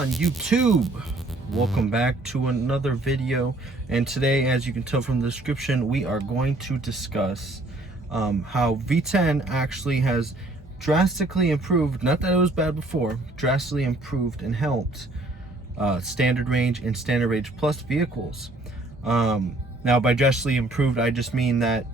on YouTube? Welcome back to another video, and today, as you can tell from the description, we are going to discuss how V10 actually has drastically improved, not that it was bad before, drastically improved and helped standard range and standard range plus vehicles. Now by drastically improved, I just mean that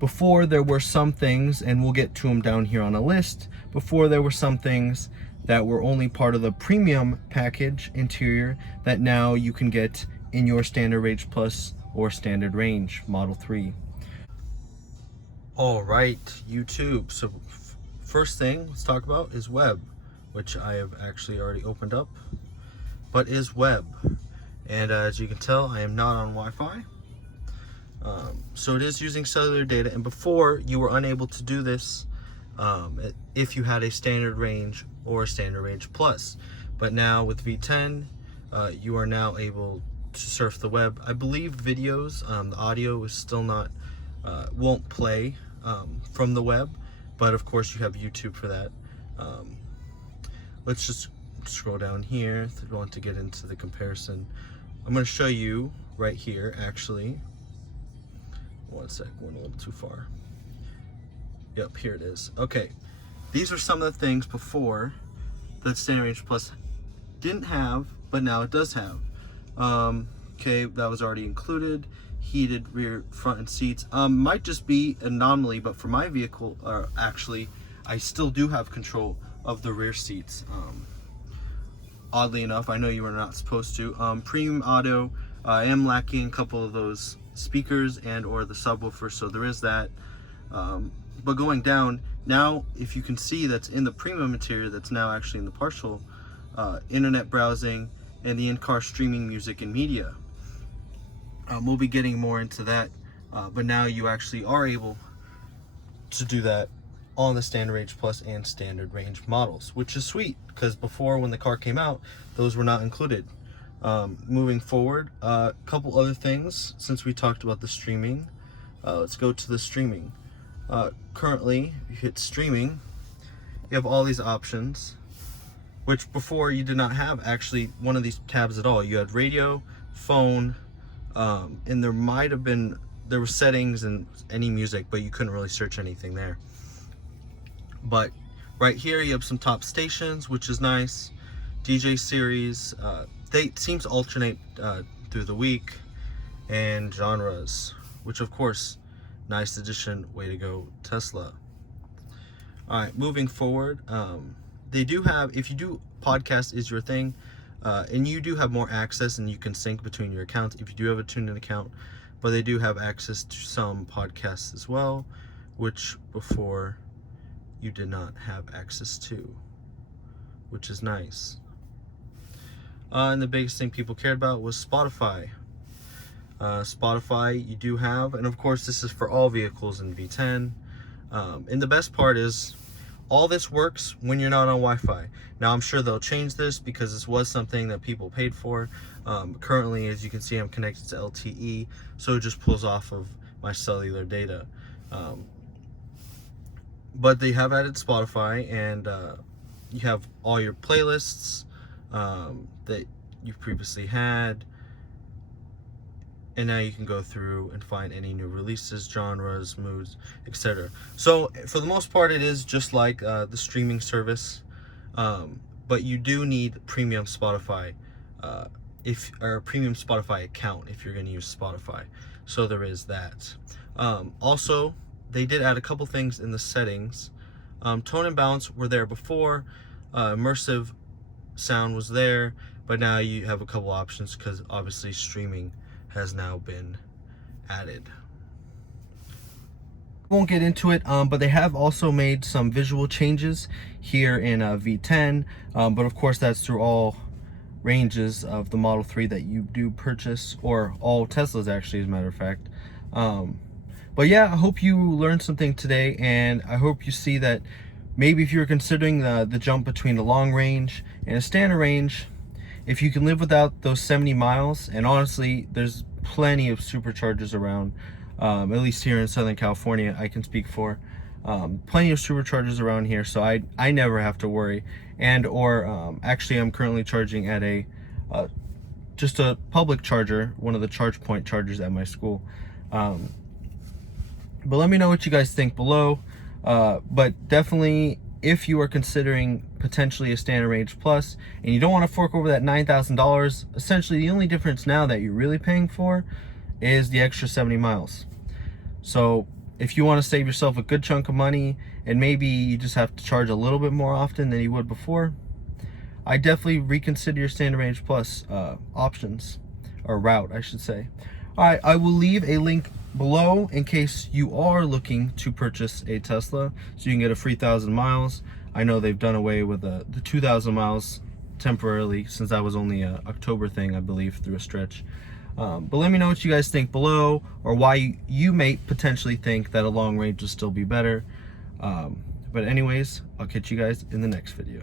before there were some things, and we'll get to them down here on a list, before there were some things that were only part of the premium package interior that now you can get in your standard range plus or standard range Model 3. All right, YouTube. So first thing let's talk about is web, which I have actually already opened up, but is web. And as you can tell, I am not on Wi-Fi. So it is using cellular data, and before you were unable to do this if you had a standard range or a standard range plus, but now with V10 you are now able to surf the web. I believe videos, the audio is still not won't play from the web, but of course you have YouTube for that. Let's just scroll down here if you want to get into the comparison. I'm going to show you right here actually. One sec, went a little too far. Yep, here it is. Okay, these are some of the things before that standard range plus didn't have, but now it does have. Okay, that was already included. Heated rear, front, and seats. Might just be an anomaly, but for my vehicle, actually, I still do have control of the rear seats. Oddly enough, I know you were not supposed to. Premium audio, I am lacking a couple of those speakers and or the subwoofer, so there is that. But going down now, if you can see, that's in the premium interior, that's now actually in the partial internet browsing and the in-car streaming music and media. We'll be getting more into that, but now you actually are able to do that on the standard range plus and standard range models, which is sweet, because before, when the car came out, those were not included. Moving forward, a couple other things since we talked about the streaming. Let's go to the streaming. Currently, you hit streaming, you have all these options, which before you did not have actually one of these tabs at all. You had radio, phone, and there were settings and any music, but you couldn't really search anything there. But right here you have some top stations, which is nice. DJ series, they seem to alternate through the week, and genres, which of course, nice addition. Way to go, Tesla. All right, moving forward, they do have, if you do podcast is your thing, and you do have more access and you can sync between your accounts if you do have a TuneIn account, but they do have access to some podcasts as well, which before you did not have access to, which is nice. And the biggest thing people cared about was Spotify. Spotify you do have, and of course this is for all vehicles in V10. And the best part is all this works when you're not on Wi-Fi. Now I'm sure they'll change this because this was something that people paid for. Currently, as you can see, I'm connected to LTE, so it just pulls off of my cellular data. But they have added Spotify, and you have all your playlists that you've previously had, and now you can go through and find any new releases, genres, moods, etc. So for the most part, it is just like the streaming service, but you do need premium Spotify, or a premium Spotify account if you're going to use Spotify. So there is that. Also, they did add a couple things in the settings. Tone and balance were there before. Immersive sound was there, but now you have a couple options because obviously streaming has now been added. Won't get into it, but they have also made some visual changes here in V10, but of course that's through all ranges of the Model 3 that you do purchase, or all Teslas actually, as a matter of fact. But yeah, I hope you learned something today, and I hope you see that maybe if you're considering the jump between the long range and a standard range, if you can live without those 70 miles, and honestly, there's plenty of superchargers around, at least here in Southern California, I can speak for. Plenty of superchargers around here, so I never have to worry. And or actually, I'm currently charging at a just a public charger, one of the ChargePoint chargers at my school. But let me know what you guys think below. But definitely, if you are considering potentially a Standard Range Plus and you don't want to fork over that $9,000, essentially the only difference now that you're really paying for is the extra 70 miles. So if you want to save yourself a good chunk of money and maybe you just have to charge a little bit more often than you would before, I definitely reconsider your Standard Range Plus options, or route, I should say. All right, I will leave a link below in case you are looking to purchase a Tesla, so you can get a free 1,000 miles. I know they've done away with the 2,000 miles temporarily, since that was only a October thing, I believe, through a stretch. But let me know what you guys think below, or why you may potentially think that a long range will still be better. But anyways, I'll catch you guys in the next video.